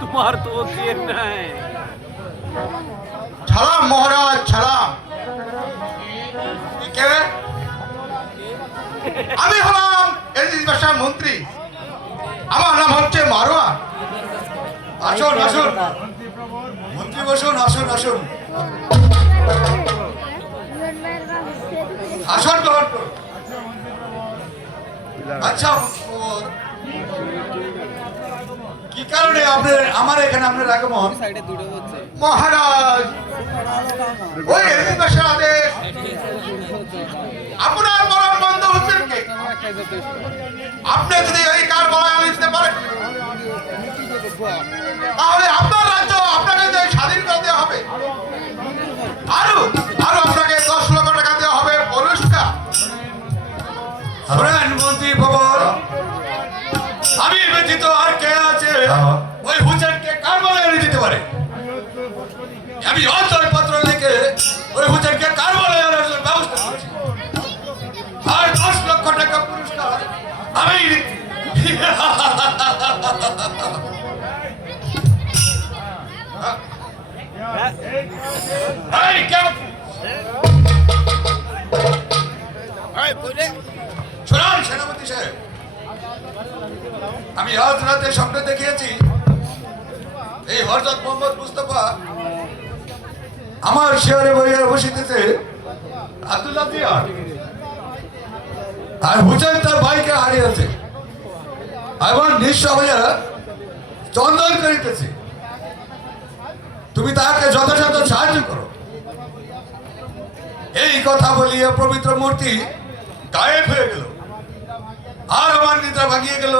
তোমার তো কেন নাই। সালাম মহারাজ, সালাম। কে? আমি হলাম এজিজ বাসার মন্ত্রী। আমার নাম হচ্ছে মারোয়া। আসুন আসুন মন্ত্রী, বসুন। আসুন আসুন আসন গ্রহণ করুন। আচ্ছা, কি কারণে আপনার আমার এখানে আপনার আগমন? মহারাজ, ওই এজিজ বাসার আদেশ আপনার পরম বন্ধু হুসেনকে আপনি যদি এই কার গলায় আলি দিতে পারেন, তাহলে আপনার রাজ্য আপনাকে স্বাধীন করে দেওয়া হবে। আরো আরো আপনাকে 10 লক্ষ টাকা দেওয়া হবে পুরস্কার। শোনেন মন্ত্রী ভবন, আমি ব্যতীত আর কে আছে ওই হুসেনকে কার গলায় আলি দিতে পারে? আমি অন্তর পত্র লিখে ওই হুসেনকে কার গলায় আনার ব্যবস্থা করছি। আর 10 লক্ষ টাকা পুরস্কার আমি সেনাপতি সাহেব, আমি আজ রাতে স্বপ্নে দেখিয়েছি এই হযরত মোহাম্মদ মুস্তাফা আমার শেয়ারে বইয়া বসিতেছে আব্দুল্লাহ জিয়ার, আর হুসেন তার ভাইকে হারিয়েছে এবং নিঃস্ব হইয়া চন্দন করিতেছে। তুমি তাকে যথাযথ সাহায্য করো। এই কথা বলিয়া পবিত্র মূর্তি গায়েব হয়ে গেল, আর আমার নিদ্রা ভাগিয়ে গেল।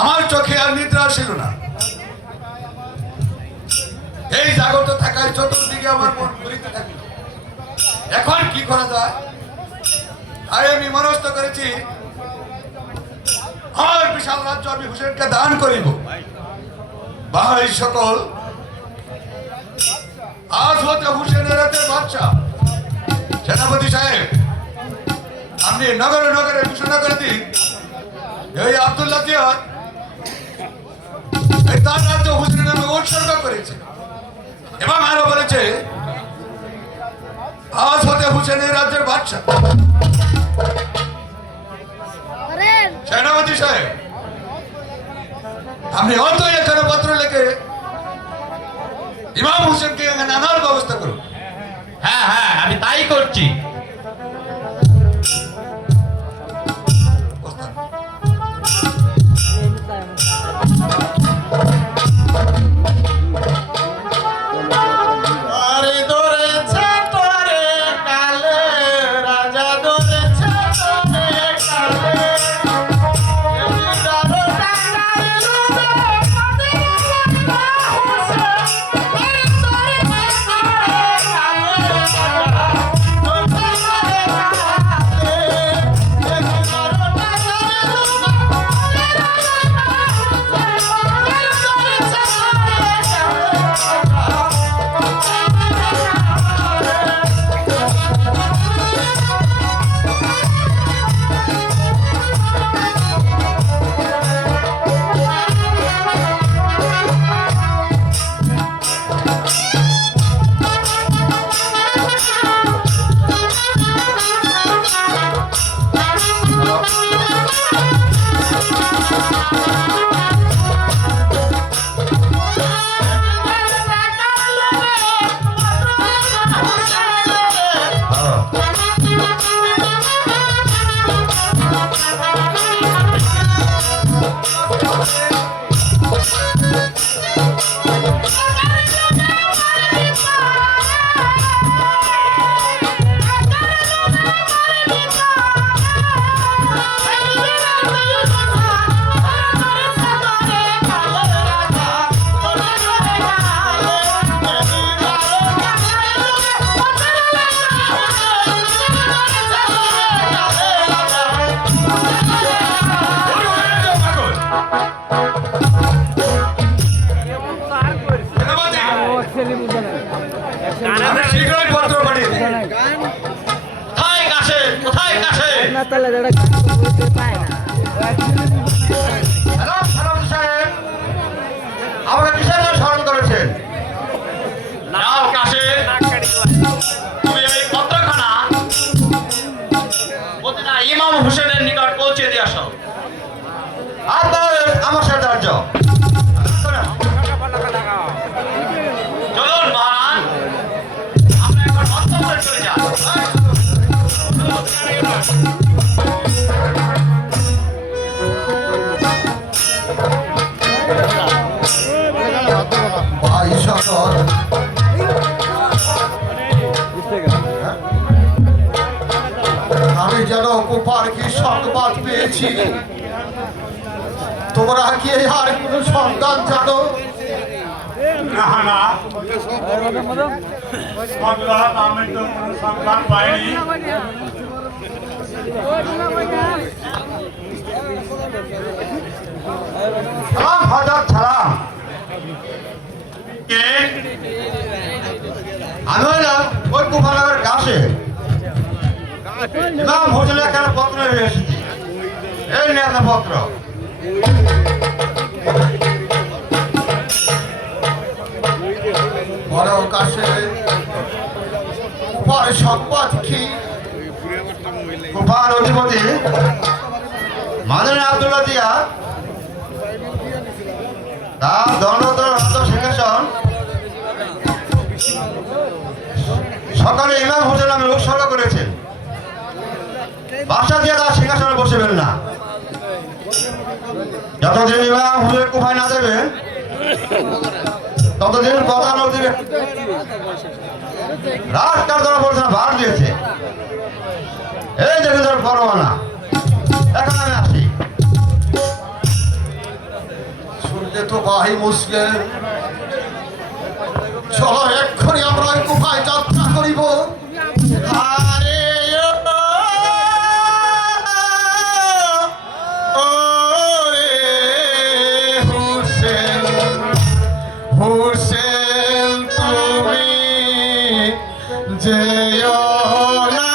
আমার চোখে আর নিদ্রা আসিল না। এই জাগত থাকায় চতুর্দিকে আমার মন ঘুরিতে থাকিল। এখন কি করা যায়? তাই আমি মনস্থ করেছি আমার বিশাল রাজ্য আমি হুসেনকে দান করিব। ভাই সকল, আজ হতে হুসেনের রাতের বাদশা। সেনাপতি সাহেব, আপনি নগরে নগরে ঘোষণা করে দিন এই আব্দুল্লাহ জিয়াদ তার রাজ্য হুসেনের নামে উৎসর্গ করেছে এবং আরো বলেছে আজ হতে হুসেনের রাজ্যের বাদশা। সেনাপতি সাহেব, আপনি অন্ত এখানে পত্র লিখে ইমাম হুসেনকে এখানে আনার ব্যবস্থা করুন। হ্যাঁ হ্যাঁ, আমি তাই করছি। Don't তাহলে পায় না। হ্যালো সালাম সাহেব, আমাকে কিসের জন্য স্মরণ করেছেন? নাও কাশে, তুমি এই পত্রখানা মদিনা ইমাম হোসেনের নিকট পৌঁছে দিয়ে আসো। আর আমার সাথে রাজ্য চলুন মহারাজ, আমরা এখন অন্তরে চলে যাই। ভাই সাগর, আমি যেন কুপার কি সংবাদ পেয়েছি। তোমরা কি আর কোনো সন্তান জানো? না না, হযরত আমি তো কোনো সন্তান পাইনি। সালাম হযরত, সালাম। কে? আমি হইলাম ওই কুফানগরের কাছে ইমাম হোসেনের একটা পত্র নিয়ে এসেছি। এই নিয়ে আপনার পত্র। বড় কাছে কুপার সংবাদ কি? কুফার অধিপতি মাদানী আব্দুল্লাহ জিয়া তার দণ্ডতর সিংহাসন সকালে ইমাম হোসেন নামে উৎসর্গ করেছেন। বাদশা জিয়া তার সিংহাসনে বসবেন না যতদিন ইমাম হোসেন কুফায় না দেবেন, ততদিন প্রধান অধিবেশন রাজকার দ্বারা বলছেন ভার দিয়েছে। এই দেখুন তোর পরোয়ানা। এখন আমি আসি। শুনলে তো ভাই মুসলিম, চলো এক্ষুনি আমরা ওই কুফায় যাত্রা করিব। আরে ও রে হুসেন, হুসেন তুমি যেও না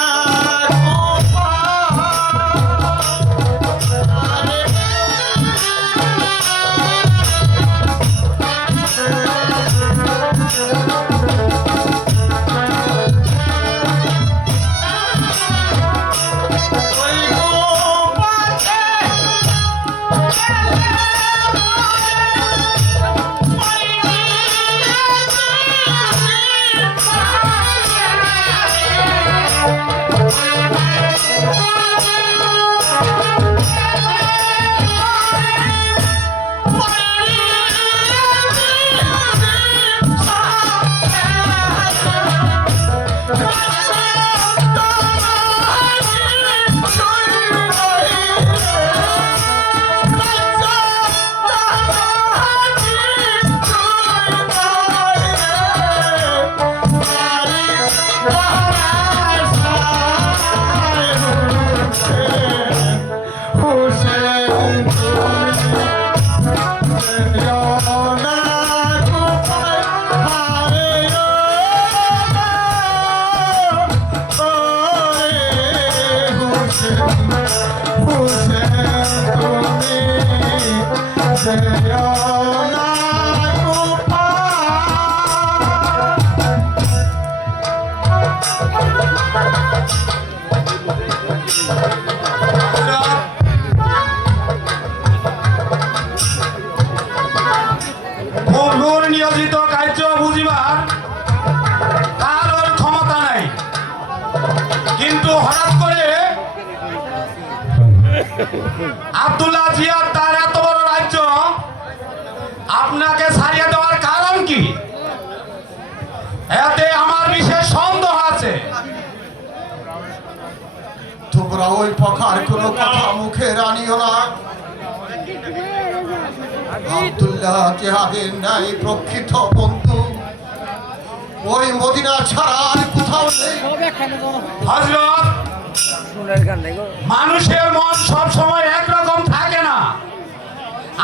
প্রভুর নিয়োজিত কার্য বুঝিবার কারোর ক্ষমতা নাই, কিন্তু হঠাৎ করে আব্দুল্লাহ জিয়া তার এত বড় রাজ্য আপনাকে ছাড়িয়ে দেওয়ার কারণ কি? এতে আমার বিশেষ সন্দেহ আছে। তোমরা ওই পখার কোনো কথা মুখে রানিও না। আব্দুল্লাহ জিহাদের ন্যায় প্রকৃত বন্ধু ওই মদিনা ছাড়া আর কোথাও নেই। হযরত, মানুষের মন সব সময় একরকম থাকে না।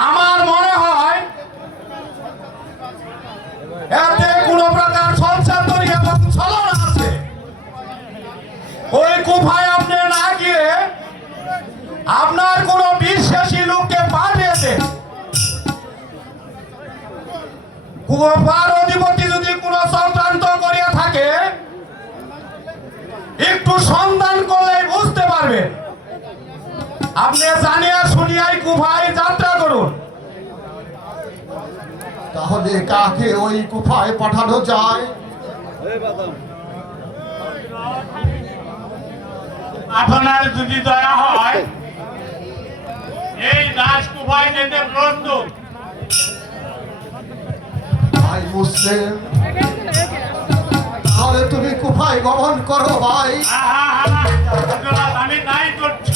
আমার মনে হয় এতে কোনো প্রকার ছলচাতুরি এবং ছলনা আছে। ওই কুফায় আপনি না গিয়ে কুফার অধিপতি যদি কোনো চক্রান্ত করিয়া থাকে একটু সন্ধান করলে বুঝতে পারবেন। আপনি জানিয়া শুনিয়াই কুফায় যাত্রা করুন। তাহলে কাকে ওই গুফায় পাঠানো যায়? আপনার যদি দয়া হয় এই দাস কুফায় যেতে প্রস্তুত। ভাই মুসলিম, তাহলে তুমি গুফায় গমন করো ভাই। আমি তাই করছি।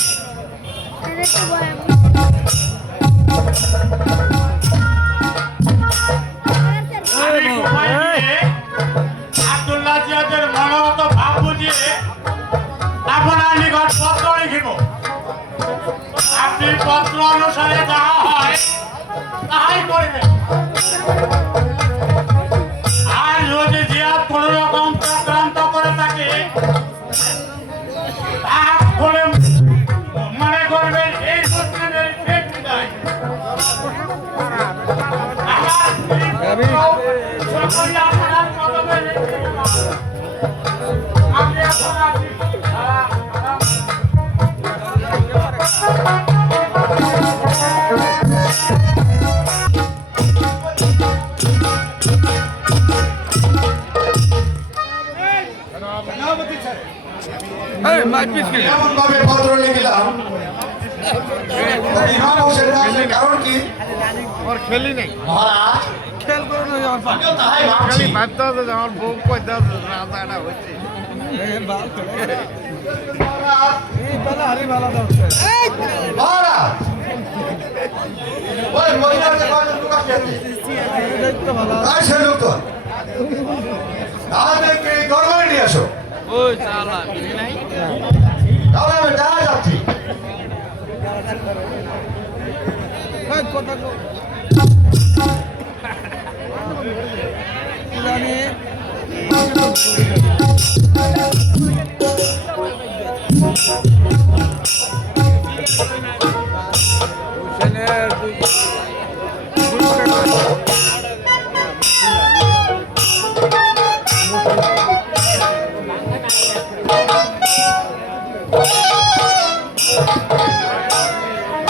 আমি কুফায় গিয়ে আব্দুল্লাহ জিয়াদের মনোগত ভাব বুঝিয়ে আপনার নিকট পত্র লিখিব। আপনি পত্র অনুসারে যাহা হয় তাহাই করিবেন। আর যদি জিয়াদ কোন রকম চক্রান্ত করে থাকে তাহলে মনে করবেন এই মুসলিমের শেষ বিদায়। সকলে আপনার কদমে রেখে দিলাম। আমি এখন আছি। এমন ভাবে পত্র লিখলাম, ইমাম হোসেন আসার কারণ কি? মহারাজ, আমিও তাহাই ভাবছি। মহারাজ, ওই মহিলাকে কয়জন লোক আসছে? তাই সে লোক তো। তাদেরকে এই দরবারে নিয়ে আসো। তাহলে আমি দেখা যাচ্ছি।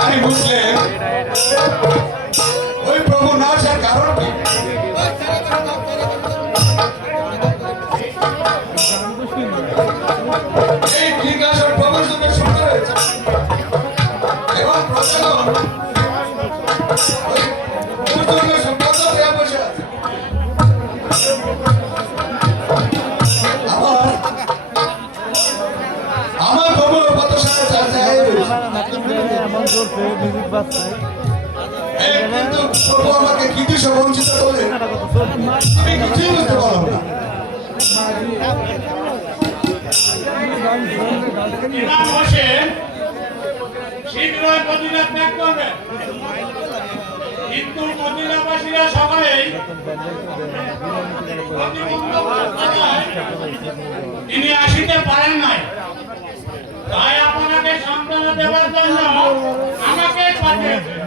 আমি মুসলিম, ওই প্রভু না আসার কারণ কি? এই সিংহাসন প্রভুর জন্য সুন্দর হয়েছে এবং প্রজাগণ ওই প্রভুর জন্য সুন্দর হয়ে বসে আছে। আমার প্রভু কত সারা চায় কিন্তু প্রভু আমাকে কি দিশা বঞ্চিত করলে আমি কিছুই বুঝতে পারলাম না। ইমাম হোসেন শীঘ্রই মদিনা ত্যাগ করবেন, কিন্তু মদিনাবাসীরা সকলেই তিনি আসিতে পারেন নাই। তাই আপনাকে সান্ত্বনা দেওয়ার জন্য আমাকে পাঠিয়েছেন।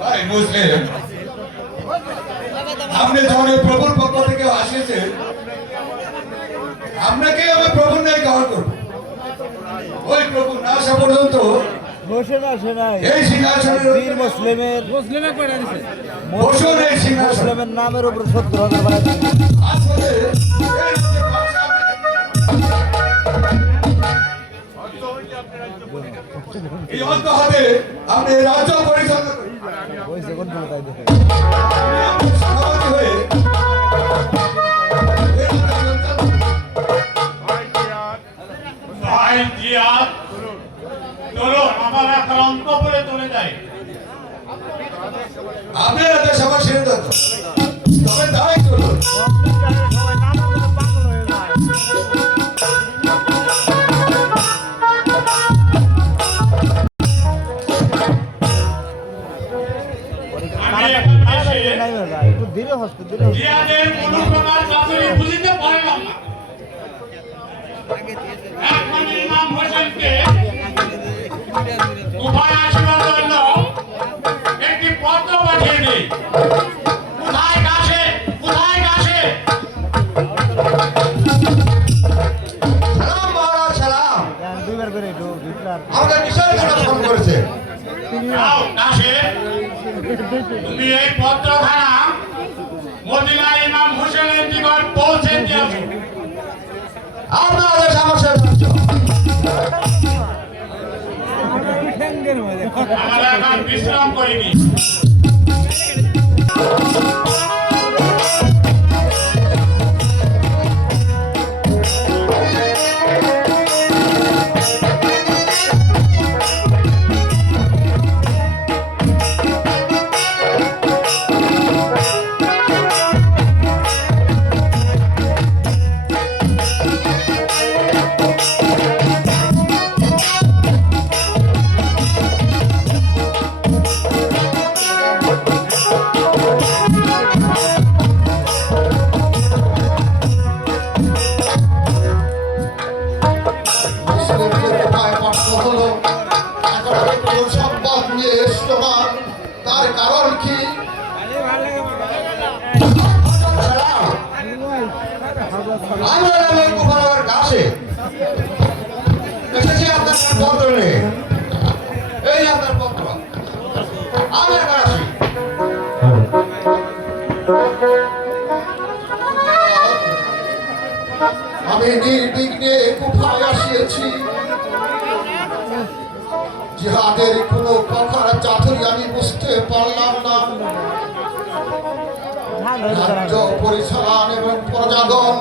ভাই মুসলিম, আপনি যখন এই প্রভুর পক্ষ থেকে আসিয়েছে, আপনাকে আমি প্রভুর ন্যায় গ্রহণ করবো। ওই প্রভু না আসা পর্যন্ত এই সিংহাসনের বসুন, এই সিংহাসনের নামের উপর 70,000 বাড়া আসলে এই রাজ্যের বাদশা এই অন্ত হাতে আপনি এই রাজ্য পরিচালনা করেন। আপনি সভাপতি হয়ে এই রাজ্য ভাই জিয়াদ, চলুন আমার আক্রান্ত বলে চলে যাই। আপনার হাতে সবার সিদ্ধান্ত, তবে তাই চলুন। আমি এখানে এসে একটু ধীরে হস্তে ধীরে জিয়াদের কোনো প্রকার চাতুরি বুঝিতে পারলাম না। এখন ইমাম হোসেনকে উভয় আসবার জন্য একটি পত্র পাঠিয়ে দিই। কোথায় দুইবার করে একটু ভিতরার আমাদের বিষয়ের জন্য ফোন করেছে। যাও কাশে তুমি এই পত্রখানা মদিনা ইমাম হোসেনের নিকট পৌঁছে দিয়েছো। আপনাদের সমস্যা হচ্ছে আমরা এখন বিশ্রাম করিনি। মুসলিমদের কোথায় কষ্ট হলো এখন আমি কোনো সংবাদ নিয়ে এসলো না, তার কারণ কি? আমরা আমি কুমার কাছে এসেছি আপনার পত্র নিয়ে। এই যে আপনার পত্র, আমি এখন আসি। আমি নির্বিঘ্নে কোথায় আসিয়েছি, জিহাদের কোনো কথার চাতুরি আমি বুঝতে পারলাম না। রাজ্য পরিচালন এবং প্রজাগণ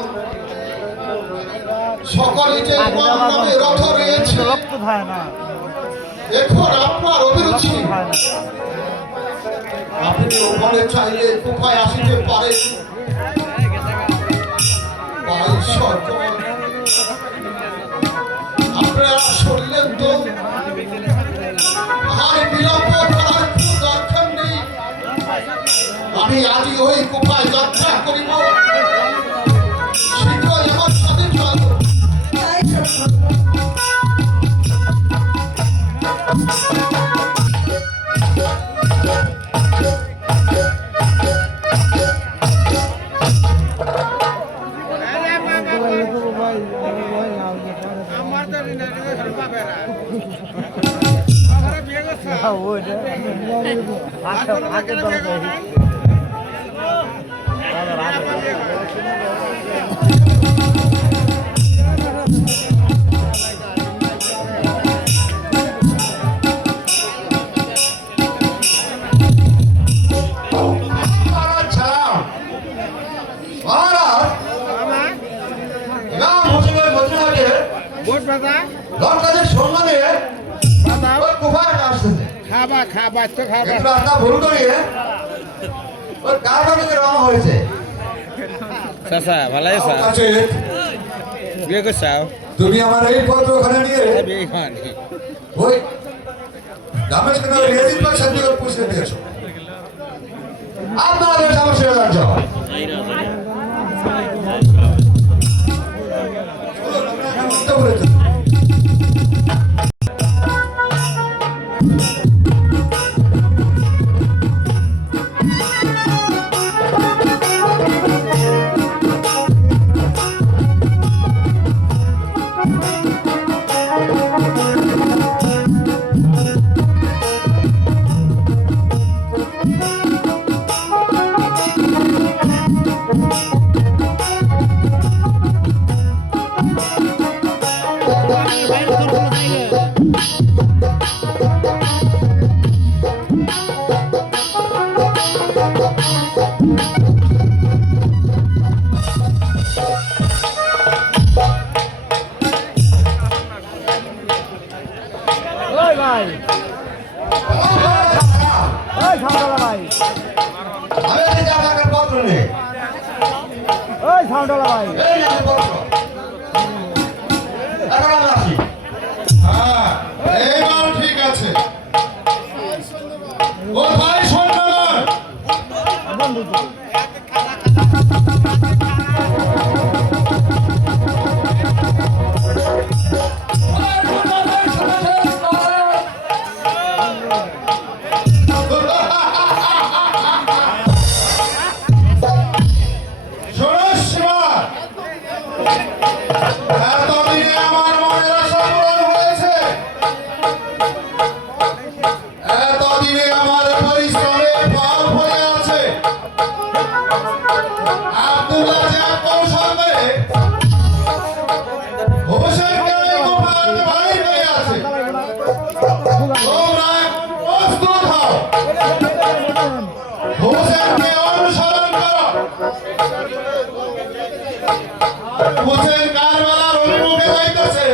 সকলে যে ইমাম নামে রথ রয়েছে, রক্ত খায় না এখন আপনার অভিরুচি, খায় না আপনি ওখানে চাইলে কোথায় আসিতে পারেন। ভাই সকল, আপনারা শুনলেন তো, আর বিলম্ব করার কোনো দরকার নেই। আমি আজই ওই কোথায় যাত্রা করিব, শীঘ্রই আমার সাথে চলো। খাবা খাবা তো খাবা ভুল করিয়ে ওই কারখানাকে রওনা হয়েছে। চাচা ভালো আছে আছে, বিয়ে করছাও তুমি আমার এই পত্র ওখানে নিয়ে বিয়ে খাওয়ানি ওই রামেশ কেন রিয়াজিৎ ভাই সাথে পুষে দিয়েছো। আপনাদের সমস্যা হচ্ছে হ্যাঁ, এইবার ঠিক আছে। ও ভাই সৈন্যগণ, শোনো শিবা, এতদিনে আমার মনের আমাকে অনুসরণ করো হুসেন কারবালার অভিমুখে যাইতেছে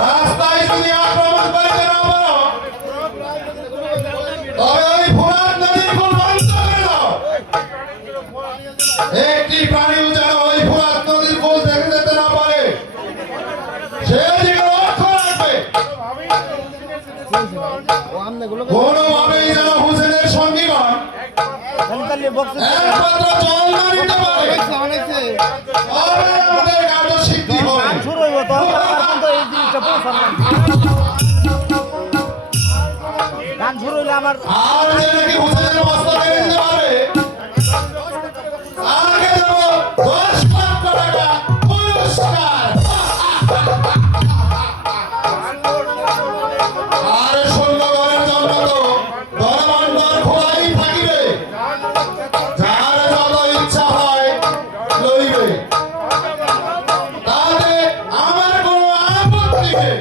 রাস্তায় যদি আক্রমণ করিতে না পারো তবে ওই ফুরাত নদীর কুল বন্ধ করে দাও একটি প্রাণীও যেন ওই ফুরাত নদীর কুল দেখে যেতে না পারে সেদিকে লক্ষ্য রাখবে কোনোভাবেই যেন হুসেনের সঙ্গীগণ একমাত্র জল না নিতে পারে তবে আমাদের কার্যসিদ্ধি হবে আর যে নাকি হুসেনের মস্তকে নিতে পারে তাকে দেব 10 লক্ষ টাকা পুরস্কার আর সৈন্যগণের জন্য তো ধনভাণ্ডার খোলাই থাকিবে যার যত ইচ্ছা হয় লইবে তাতে আমার কোনো আপত্তি নেই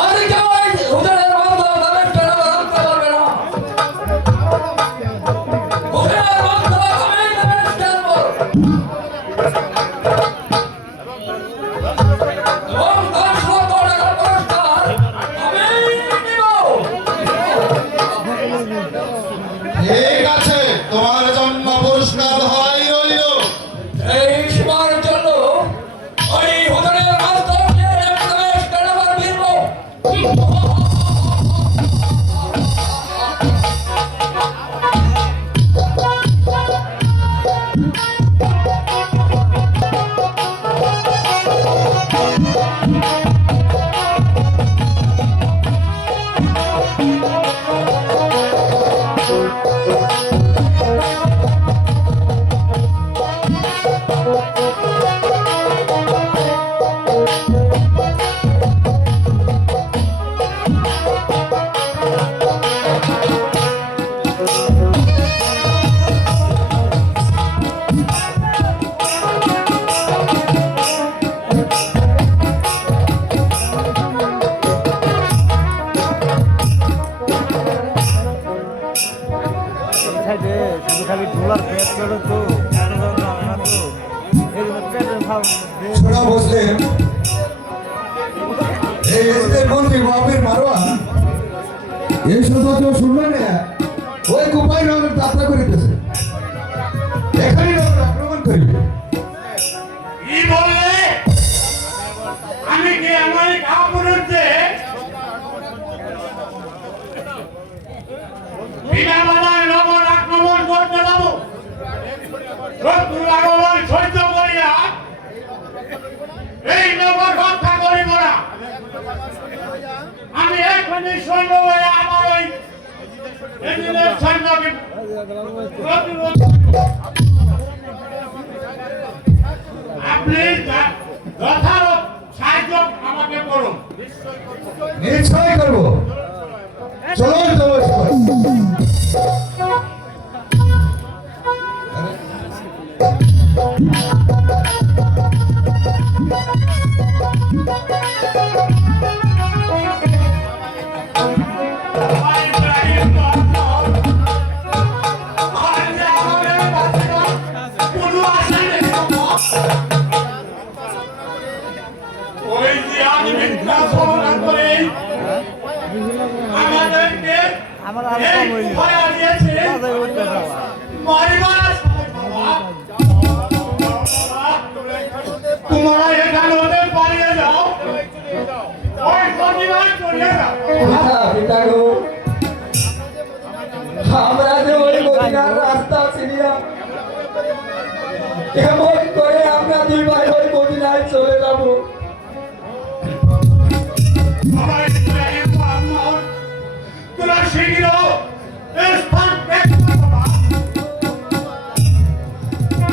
আর কেউ এই হুজুরের বন্ধ দামের টাকা রাখতে পারবে না হুজুরের বন্ধ আমি দামের টাকা এবং 10 লক্ষ টাকার পুরস্কার আমি নিব ঠিক আছে তোমার জন্য পুরস্কার হয় রইল এই সীমার জন্য ওই হুজুরের মাস্টারকে আমি দামের টাকা ফিরব খালি ডলার পেট করে তো শোনা মুসলিম এই এসদের মন্ত্রী মহাবীর মারোয়া এই কথা কেউ শুনবে না ওই কুপাই নগর যাত্রা করিতেছে এখানে নগর আক্রমণ করিবে কি বললে আমি কি আমার কাপড়ে বিনা বাধায় নগর আক্রমণ করতে যাবো শত্রুর আগমন সহ্য করিয়া এই নগর রক্ষা করিব না আমি এখনই সৈন্য হয়ে আমার ওই এদিনের সৈন্যকে প্রতিরোধ করব। আপনি যথাযথ সাহায্য আমাকে করুন নিশ্চয় করবো চলো চলো ওই যে আমি মিথ্যা সমাধান করে আমাদেরকে এই ভয় দিয়েছে মারিবার তোমরা এখানে ওদের পালিয়ে যাও ওই প্রতিবাদ করিয়ে যাও আমরা যে ওই মদিনার রাস্তা চিনিয়া কেমন করে আমরা দুই ভাই ওই মদিনায় চলে যাব সবাই তোরা শীঘ্র এই স্থান ত্যাগ করো না।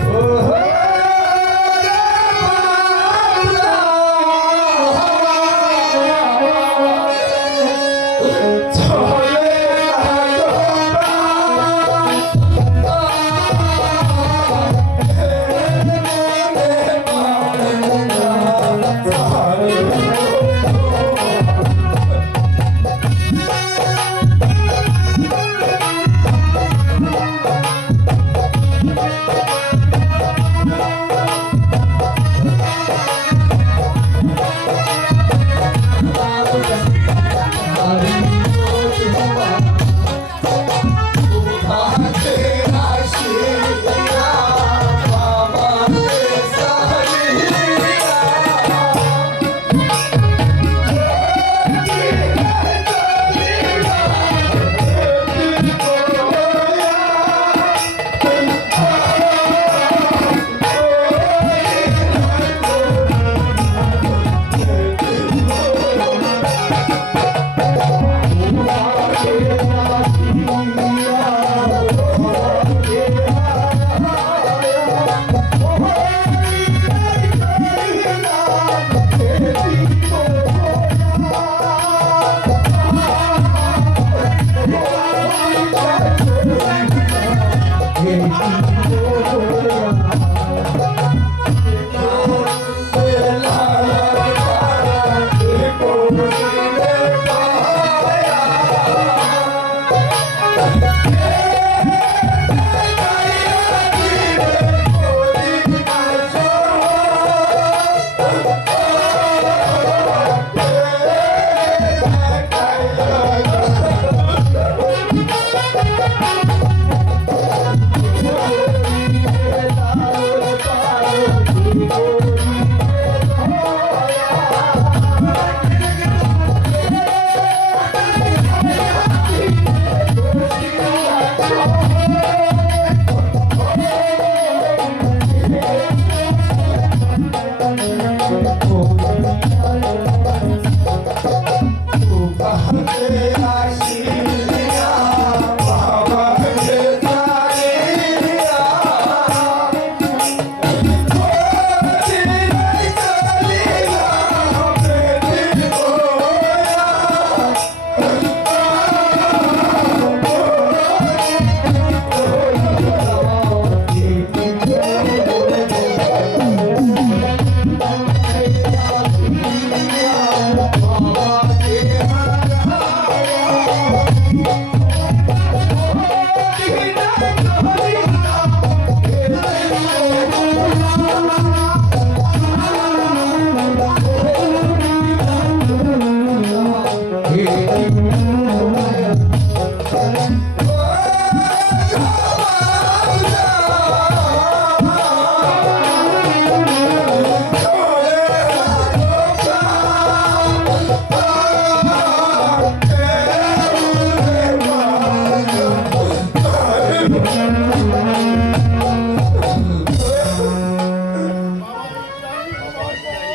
Oh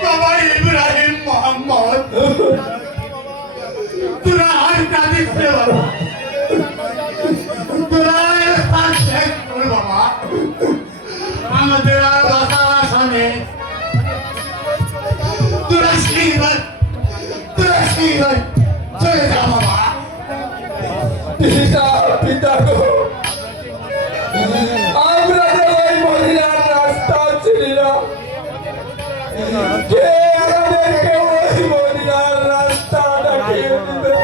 বাবা ইব্রাহিম মোহাম্মদ তোরা আর কাঁদিস রে বাবা তোরা এর শেষ কর বাবা আমাদের আর বাঁচার আশা নেই তোরা শিবাই চলে যা বাবা পিতা গো আমরা যে ওই মহিলার রাস্তা ছিলাম কে আমাদেরকে ওই মহিলার রাস্তা দেখিয়ে দিবে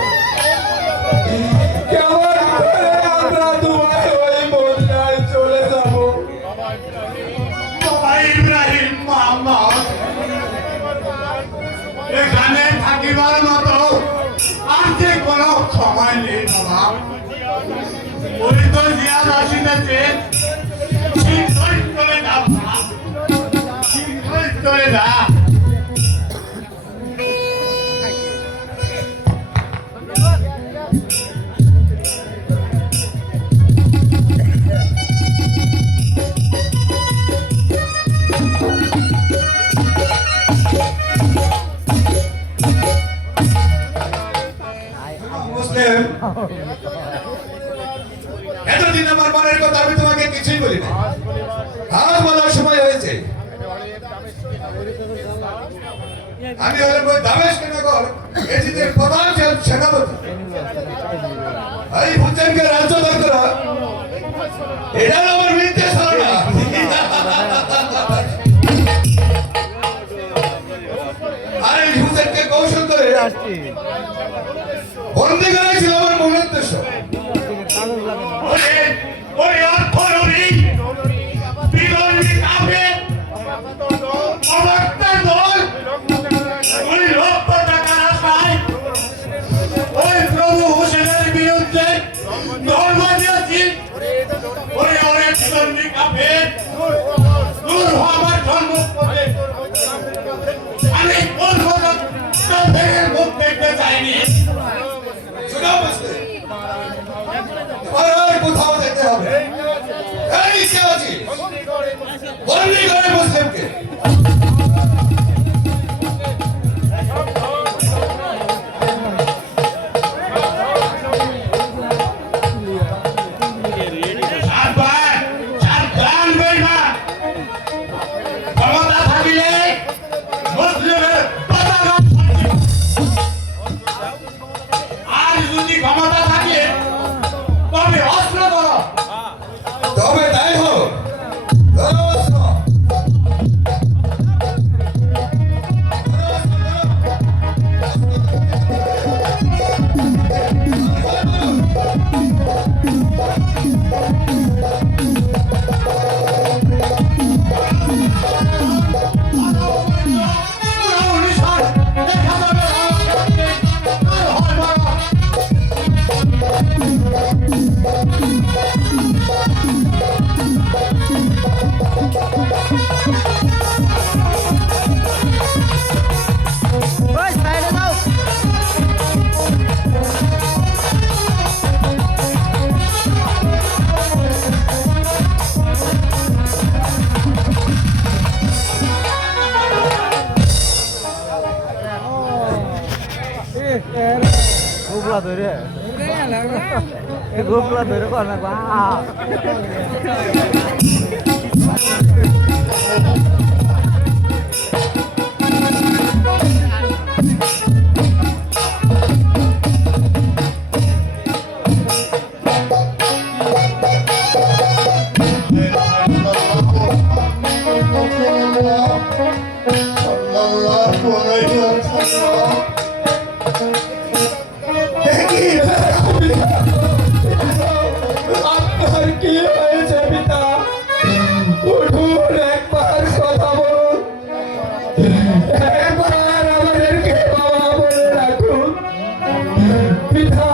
কেমন করে আমরা দুবার ওই মহিলায় চলে যাব বাবা ইব্রাহিম মোহাম্মদ এখানে থাকিবার মতো আর যে কোনো সময় নেই বাবা ওই তো জিয়াদ আসিতেছে শীঘ্রই চলে যা বাবা শীঘ্রই চলে যা মুসলিম এতদিন আমার মনের কথা আমি তোমাকে কিছুই বলি না আজ বলার সময় হয়েছে আমি হলাম ওই দামেস্ক নগর এজিদের প্রধান সেনাপতি এই হুসেনকে রাজ্য দান করা এটা আমার নির্দেশ হলো না আর এই হুসেনকে কৌশল করে বন্দী করা ছিল আমার মূল উদ্দেশ্য ওরে অর্থনবী বিগলনি কাফে অবস্থার দল ওই লক্ষ টাকার আশায় ওই প্রভু হোসেনের বিরুদ্ধে ধর্ম দিয়েছি ওরে বিগলনি কাফে দূর হওয়ার জন্ম করে আমি কোন কাফের মুখ দেখতে চাইনি শোনো মুসলিম তোমার আর কোথাও যেতে হবে এই কে আছিস বন্দী করে মুসলিমকে ধরে গোপলা ধরে কর না আপনার কি হয়েছে পিতা উঠুন একবার কথা বলুন একবার আমাদেরকে বাবা বলে রাখুন পিতা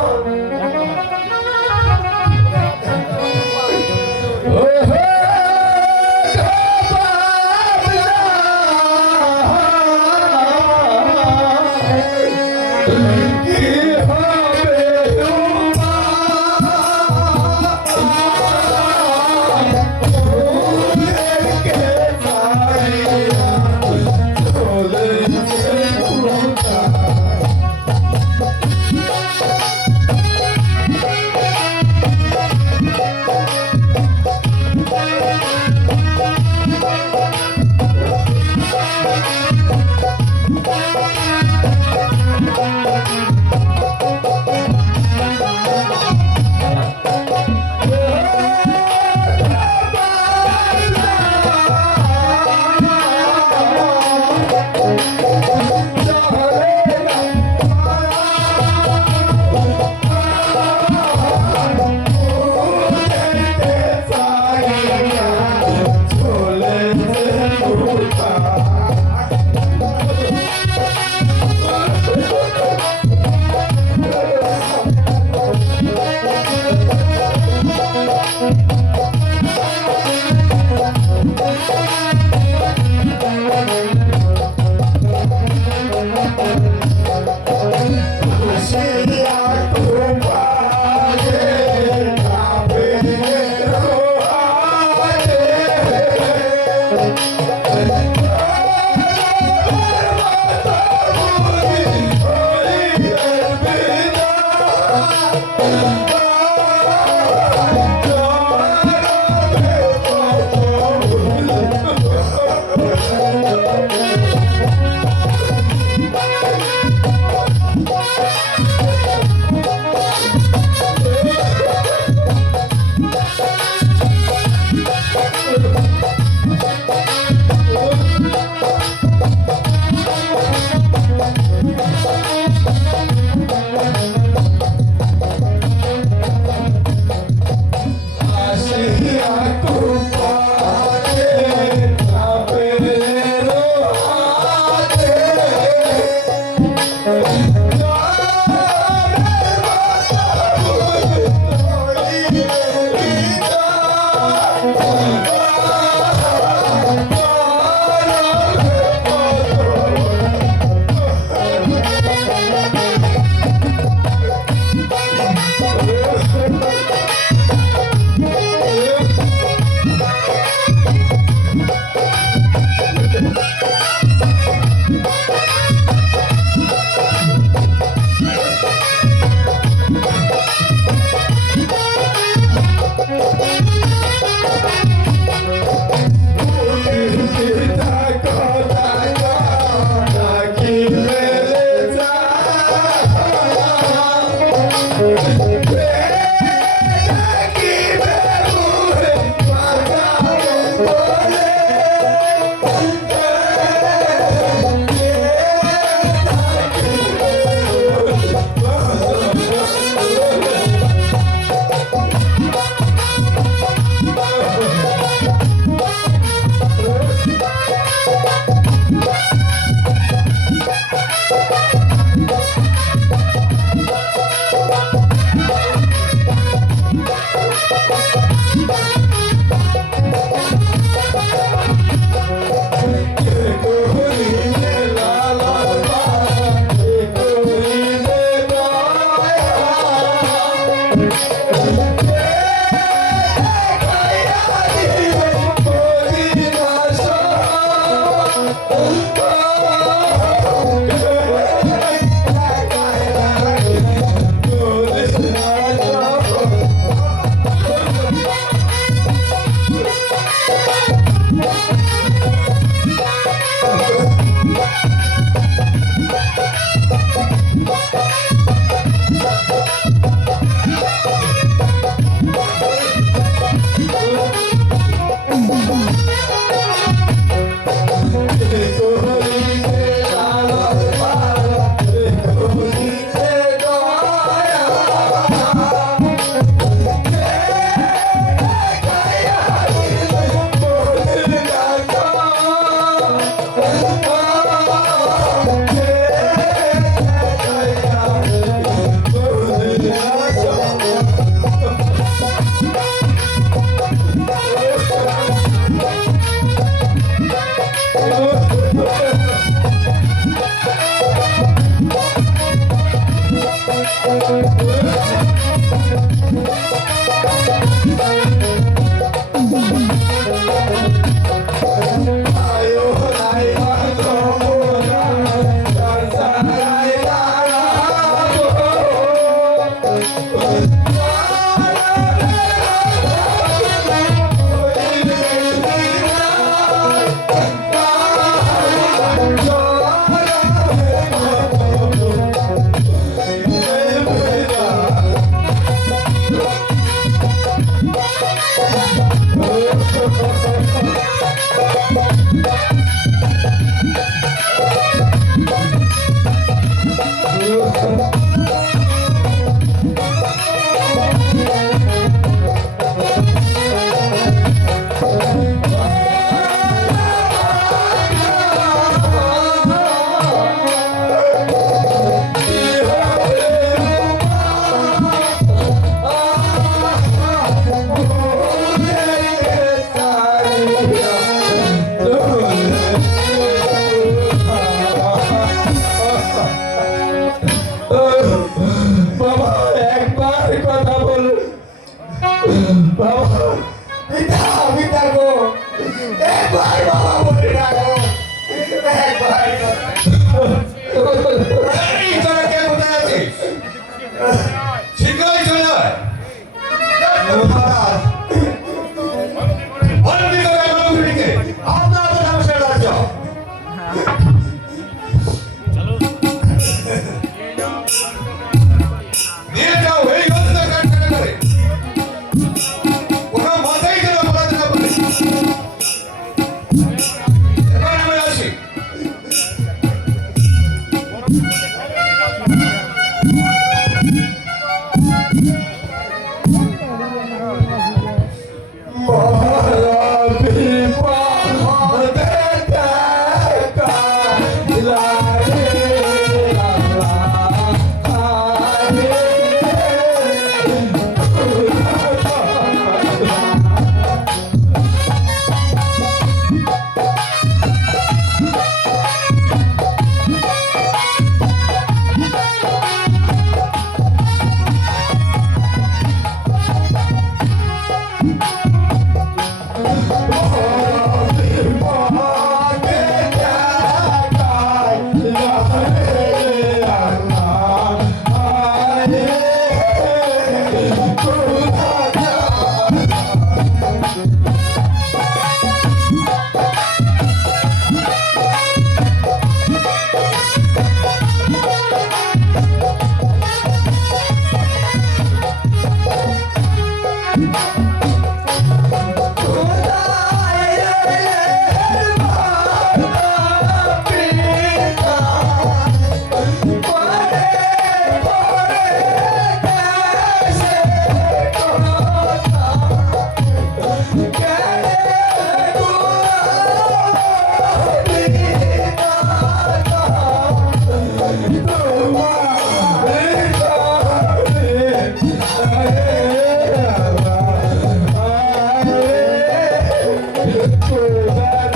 ব্যাগ